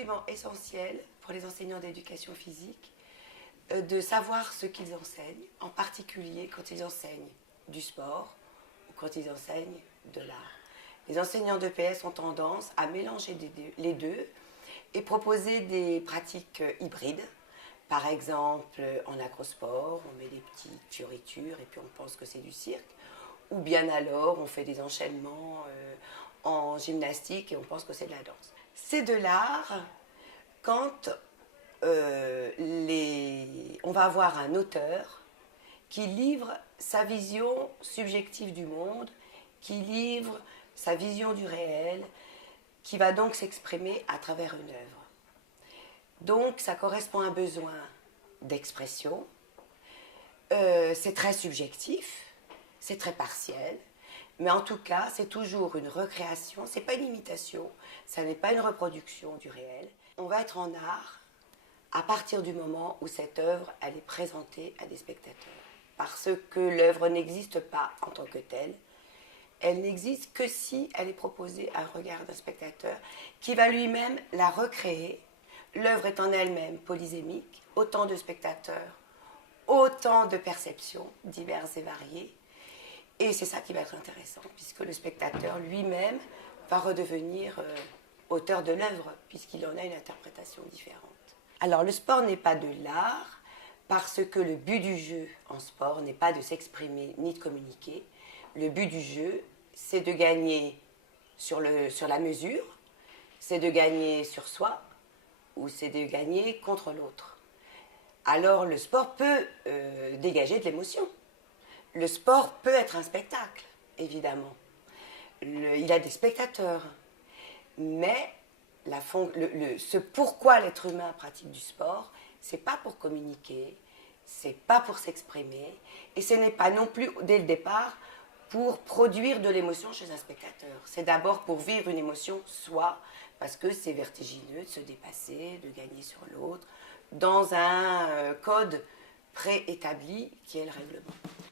absolument essentiel pour les enseignants d'éducation physique de savoir ce qu'ils enseignent, en particulier quand ils enseignent du sport ou quand ils enseignent de l'art. Les enseignants d'EPS ont tendance à mélanger les deux et proposer des pratiques hybrides. Par exemple, en acrosport, on met des petites fioritures et puis on pense que c'est du cirque. Ou bien alors, on fait des enchaînements en gymnastique et on pense que c'est de la danse. C'est de l'art quand on va avoir un auteur qui livre sa vision subjective du monde, qui livre sa vision du réel, qui va donc s'exprimer à travers une œuvre. Donc ça correspond à un besoin d'expression, c'est très subjectif, c'est très partiel, mais en tout cas c'est toujours une recréation, c'est pas une imitation, ça n'est pas une reproduction du réel. On va être en art à partir du moment où cette œuvre elle est présentée à des spectateurs. Parce que l'œuvre n'existe pas en tant que telle, elle n'existe que si elle est proposée à un regard d'un spectateur qui va lui-même la recréer. L'œuvre est en elle-même polysémique, autant de spectateurs, autant de perceptions diverses et variées. Et c'est ça qui va être intéressant, puisque le spectateur lui-même va redevenir auteur de l'œuvre, puisqu'il en a une interprétation différente. Alors le sport n'est pas de l'art, parce que le but du jeu en sport n'est pas de s'exprimer ni de communiquer. Le but du jeu, c'est de gagner sur la mesure, c'est de gagner sur soi, ou c'est de gagner contre l'autre. Alors le sport peut dégager de l'émotion. Le sport peut être un spectacle, évidemment. Il a des spectateurs. Mais ce pourquoi l'être humain pratique du sport, c'est pas pour communiquer, c'est pas pour s'exprimer, et ce n'est pas non plus, dès le départ, pour produire de l'émotion chez un spectateur. C'est d'abord pour vivre une émotion soi, parce que c'est vertigineux de se dépasser, de gagner sur l'autre, dans un code préétabli qui est le règlement.